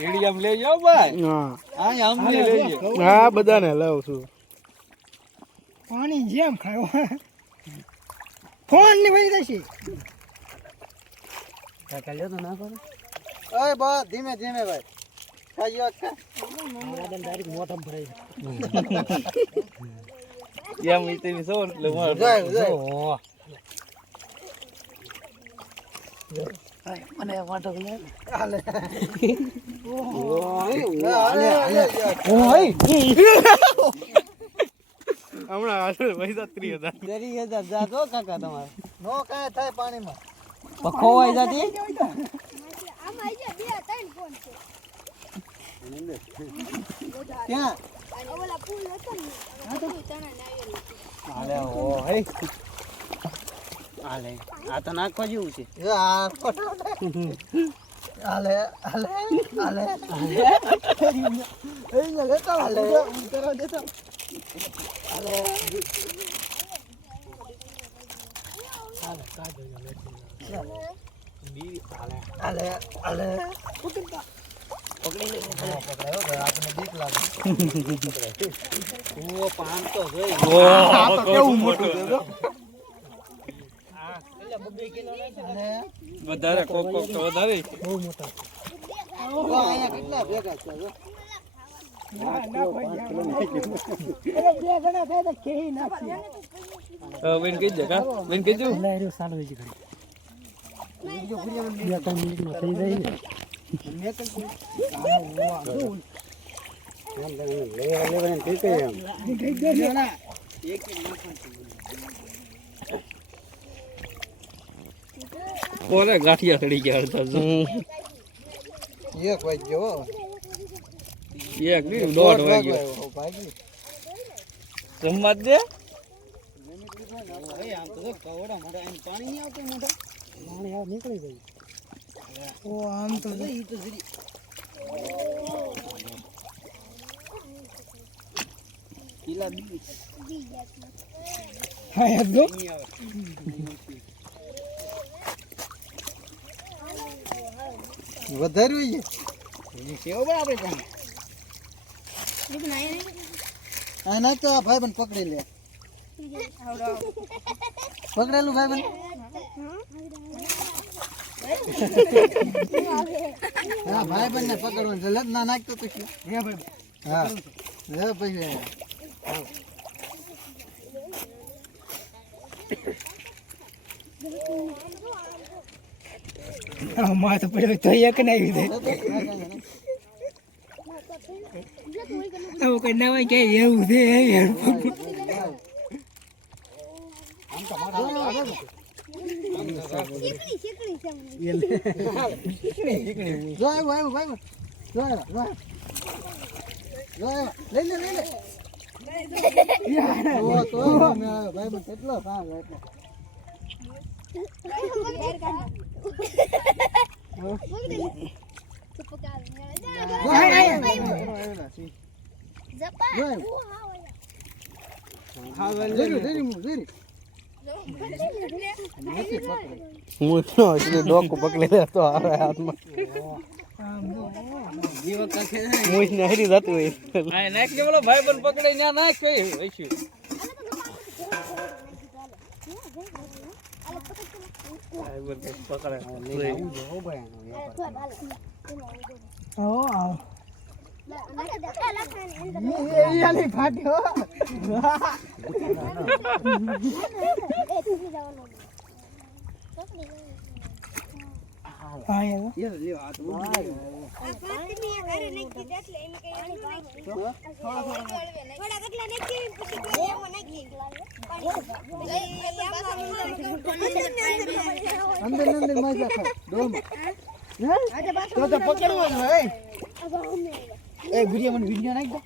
એડી આમ લઈ જાઓ ભાઈ. હા. આ આમ લઈ લેજો હા બધાને લઉં છું. પાણી જેમ ખાયો ફોનની ભાઈ જશે. કાકા લ્યો તો ના કરો ઓય બસ ધીમે ધીમે ભાઈ. ખાજો તેની સવાર એટલે માર જાય, જાય. જો. મને વાટો લે હાલે ઓય હમણાં પૈસા ત્રીસ હજાર તેરી હજાર જાતો કાકા તમારે નો કાંઈ થાય પાણીમાં ખોવાઈ જાતી આમાં બે ત્રણ ફોન છે ક્યાં આ ઓલા પુલ હતો ને હવે પુલ તણાને આવેલું છે. હાલે ઓ હે હાલે. આ તો નાખવા જેવું છે આ હાલે હાલે. હાલે એ ને લેતા હાલે. ઉતરવા દેતા હાલે હાલે આપણે બીક લાગે. ઓ પાન તો જોઈ. આ તો કેવું મોટું છે જો. વધારે કોક કોક તો વધારે. જો અહીંયા કેટલા ભેગા છે જો હવે બેન કઈ જગા બેન કઈ જો કોને ગાંઠિયા ચડી ગયા અડધા. એક વાગ્યો એક નહીં દોઢ વાગ્યો. વાગ્યો ભાગી જમવા જ દે ઓ આમ તો હા યાર જો. વધાર્યું બીજું ના એને આ ના તો આ ભાઈ પકડી લે. પકડેલું ભાઈ બંધ હા ભાઈ બંધ ને પકડવાનું છે. લત ના નાખતો તો હા હે. પછી. માં તો પડ્યો તો એક ના આવી આવું કઈ ના હોય કે એવું છે શીકડી શીકડી છે મને. જો આવ્યો આવ્યો ભાઈ જો આવ્યો જો આવ્યો જો આવ્યો લઈ લે લઈ લે કેટલો સાંજ એટલો જપા. હું નો એટલે ડોકું પકડી લેતો હારે હાથમાં મુઈ ને જતી હોય આ ભાઈ બન પકડે ત્યાં નાખ ફાટ્યો અંદર અંદર મજા ડોમ. તો તો જ હોય. એ ગુડિયા મને વિડિયો નાખ દે.